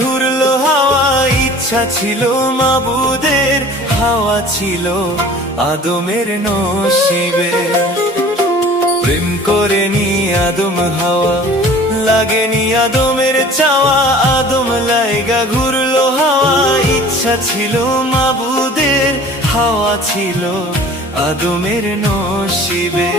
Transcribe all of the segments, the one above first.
ঘুরলো হাওয়া, ইচ্ছা ছিল মাবুদের, হাওয়া ছিল আদমের নসিবে। প্রেম করেনি আদম হাওয়া, লাগেনি আদমের চাওয়া, আদম লাইগা ঘুরলো হাওয়া, ইচ্ছা ছিল মাবুদের, হাওয়া ছিল আদমের নসিবে।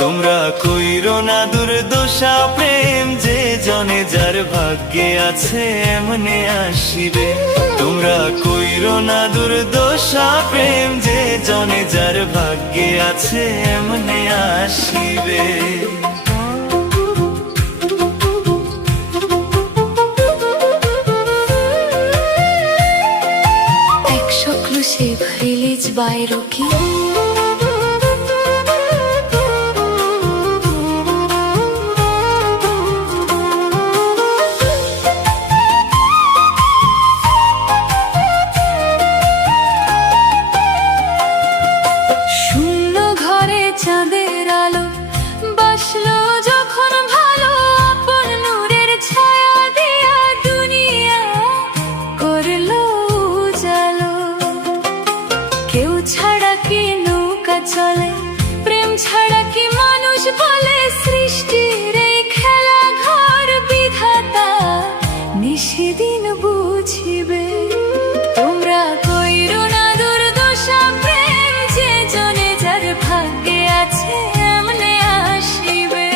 তোমরা কইরো না দুর্দশা প্রেম, যে জনে যার ভাগ্যে আছে এমনে আসিবে। তোমরা কইরো না দুর্দশা প্রেম, যে জনে যার ভাগ্যে আছে এমনে আসিবে। Exclusive release by Rocky. শূন্য ঘরে চাঁদের আলো বাসলো যখন ভালো, আপন নূরের ছায়া দিয়া দুনিয়া করলো উজালো। কেউ ছাড়া কি নৌকা চলে, প্রেম ছাড়া কি মানুষ বলে, সৃষ্টির এই খেলা ঘর বিধাতা নিশিদিন বুঝিবে। তোমরা কইরো না দুর্দশা প্রেম, যে জনে যার ভাগ্যে আছে এমনে আসিবে।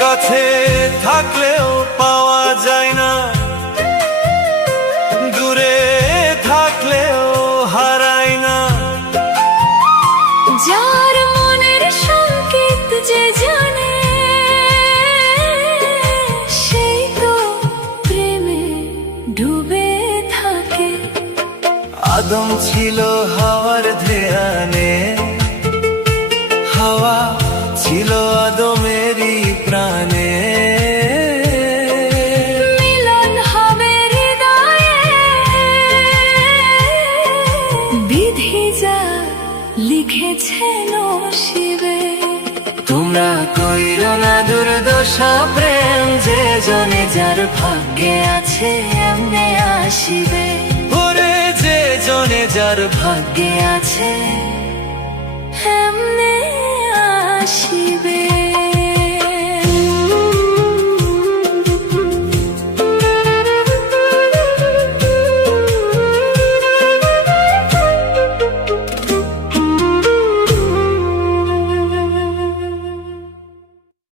কাছে থাকলেও পাওয়া যায় না, দূরে থাকলেও হারায় না। যার মনের সংকেত যে জানে, সেই তো প্রেমে ডুবে থাকে। আদম ছিল হাওয়ার ধ্যানে, হাওয়া ছিল আদমেরই প্রাণে। মিলন হবে হৃদয়ে, বিধি যা লিখেছে নসিবে। তোমরা কইরো না দুর্দশা প্রেম, যে জনে যার ভাগ্যে আছে এমনে আসিবে। ওরে যে জনে যার ভাগ্যে আছে এমনে আসিবে।